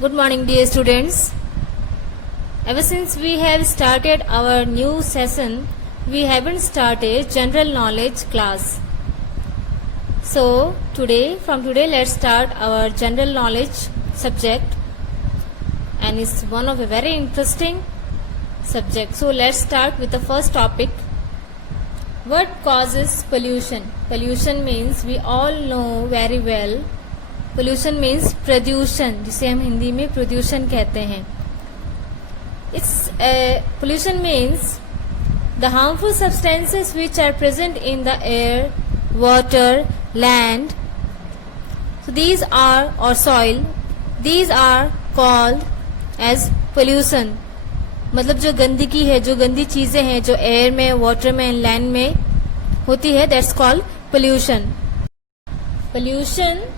Good morning, dear students. Ever since we have started our new session, we haven't started general knowledge class. So from today, let's start our general knowledge subject, and it's one of a very interesting subject. So let's start with the first topic. What causes pollution? Pollution means we all know very well. Pollution means प्रदूषण, जिसे हम हिंदी में प्रदूषण कहते हैं. Pollution means the harmful substances which are present in the air, water, land. So these are, or soil, these are called as pollution. मतलब जो गंदगी है, जो गंदी चीजें हैं जो एयर में, वाटर में, लैंड में होती है, that's called pollution. Pollution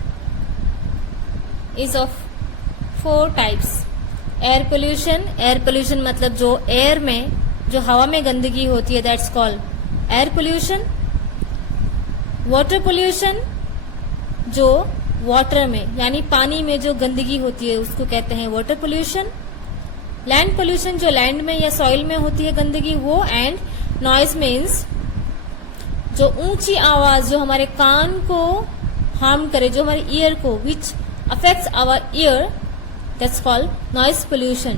is of 4 types. Air pollution मतलब जो एयर में, जो हवा में गंदगी होती है, that's called air pollution. Water pollution, जो वाटर में यानी पानी में जो गंदगी होती है उसको कहते हैं वाटर पोल्यूशन. लैंड पोल्यूशन, जो लैंड में या सॉइल में होती है गंदगी, वो. एंड नॉइज मीन्स जो ऊंची आवाज जो हमारे कान को हार्म करे, जो हमारे ईयर को, विच affects our ear, that's called noise pollution.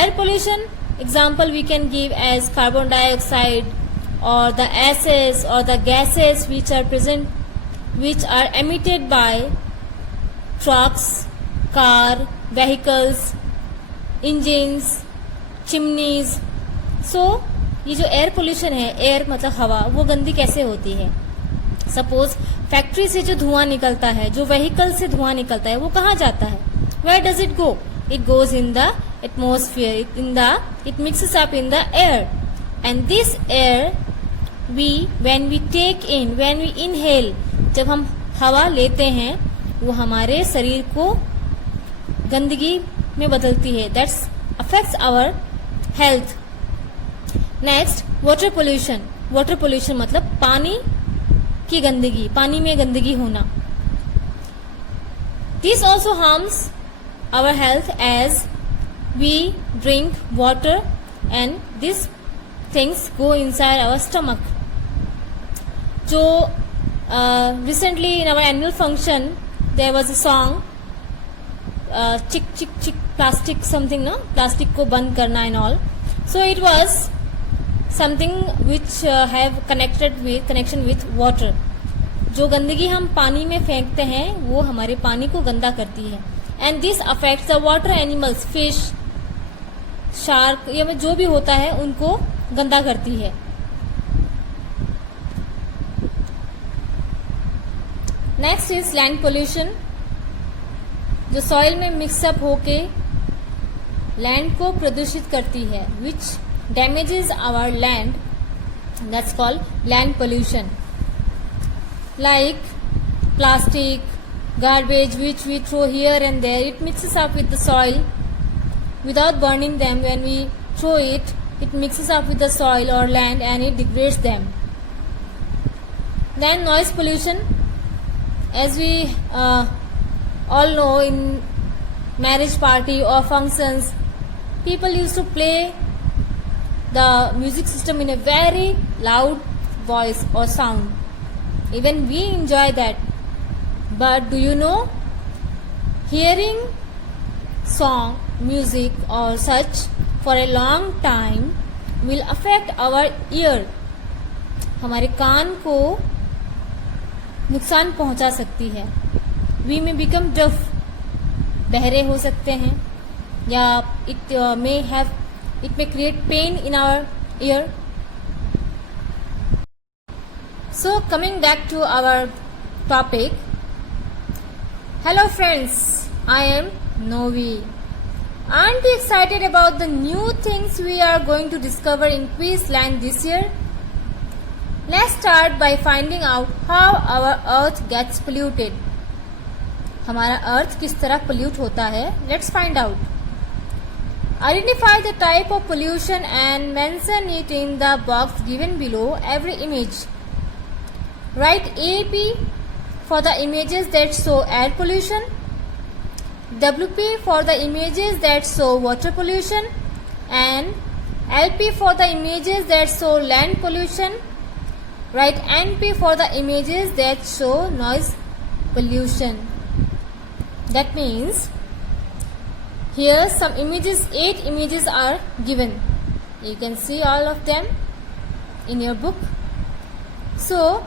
Air pollution example we can give as carbon dioxide or the acids or the gases which are present, which are emitted by trucks, car, vehicles, engines, chimneys. So ये जो air pollution है, air मतलब हवा, वो गंदी कैसे होती है? सपोज फैक्ट्री से जो धुआं निकलता है, जो व्हीकल से धुआं निकलता है, वो कहाँ जाता है? Where does it go? It goes in the atmosphere, it mixes up in the air, and this air when we take in, when we inhale, जब हम हवा लेते हैं, वो हमारे शरीर को गंदगी में बदलती है. That's affects our health. Next, water pollution मतलब पानी की गंदगी, पानी में गंदगी होना. This also harms our health as we drink water and this things go inside our stomach. जो recently in our annual function there was a song, चिक चिक चिक प्लास्टिक समथिंग, ना, प्लास्टिक को बंद करना and all. So it was something which have connection with water. जो गंदगी हम पानी में फेंकते हैं वो हमारे पानी को गंदा करती है. And this affects the water animals, fish, shark, ये जो भी होता है उनको गंदा करती है. नेक्स्ट इज लैंड पोल्यूशन, जो सॉइल में मिक्सअप होके लैंड को प्रदूषित करती है, विच damages our land, that's called land pollution. Like plastic, garbage which we throw here and there, it mixes up with the soil without burning them. When we throw it, it mixes up with the soil or land and it degrades them. Then noise pollution, as we all know, in marriage party or functions, people used to play the music system in a very loud voice or sound. Even we enjoy that. But do you know, hearing song, music or such for a long time will affect our ear. हमारे कान को नुकसान पहुंचा सकती है. We may become deaf, बहरे हो सकते हैं, या it may create pain in our ear. So coming back to our topic. Hello friends, I am Novi. Aren't you excited about the new things we are going to discover in Queensland this year? Let's start by finding out how our earth gets polluted. हमारा अर्थ किस तरह pollute होता है? Let's find out. Identify the type of pollution and mention it in the box given below every image. Write AP for the images that show air pollution, WP for the images that show water pollution, and LP for the images that show land pollution. Write NP for the images that show noise pollution. That means here some images, 8 images are given. You can see all of them in your book. So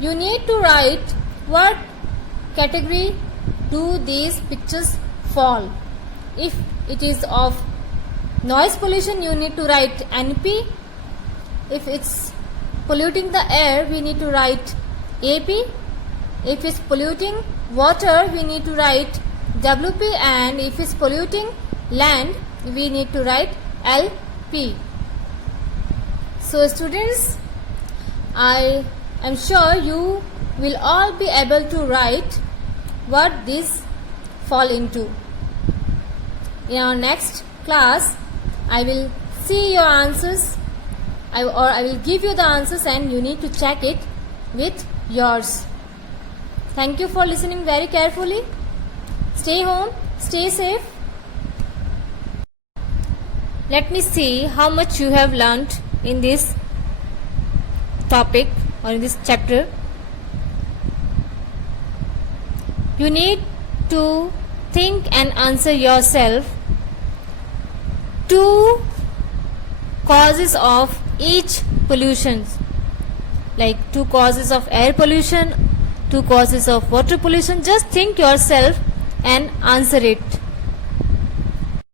you need to write what category do these pictures fall. If it is of noise pollution, you need to write NP. If it's polluting the air, we need to write AP. If it's polluting water, we need to write WP, and if it's polluting land, we need to write LP. So students, I am sure you will all be able to write what these fall into. In our next class, I will see your answers, or I will give you the answers, and you need to check it with yours. Thank you for listening very carefully. Stay home, stay safe. Let me see how much you have learnt in this topic or in this chapter. You need to think and answer yourself 2 causes of each pollution, like 2 causes of air pollution, 2 causes of water pollution. Just think yourself and answer it.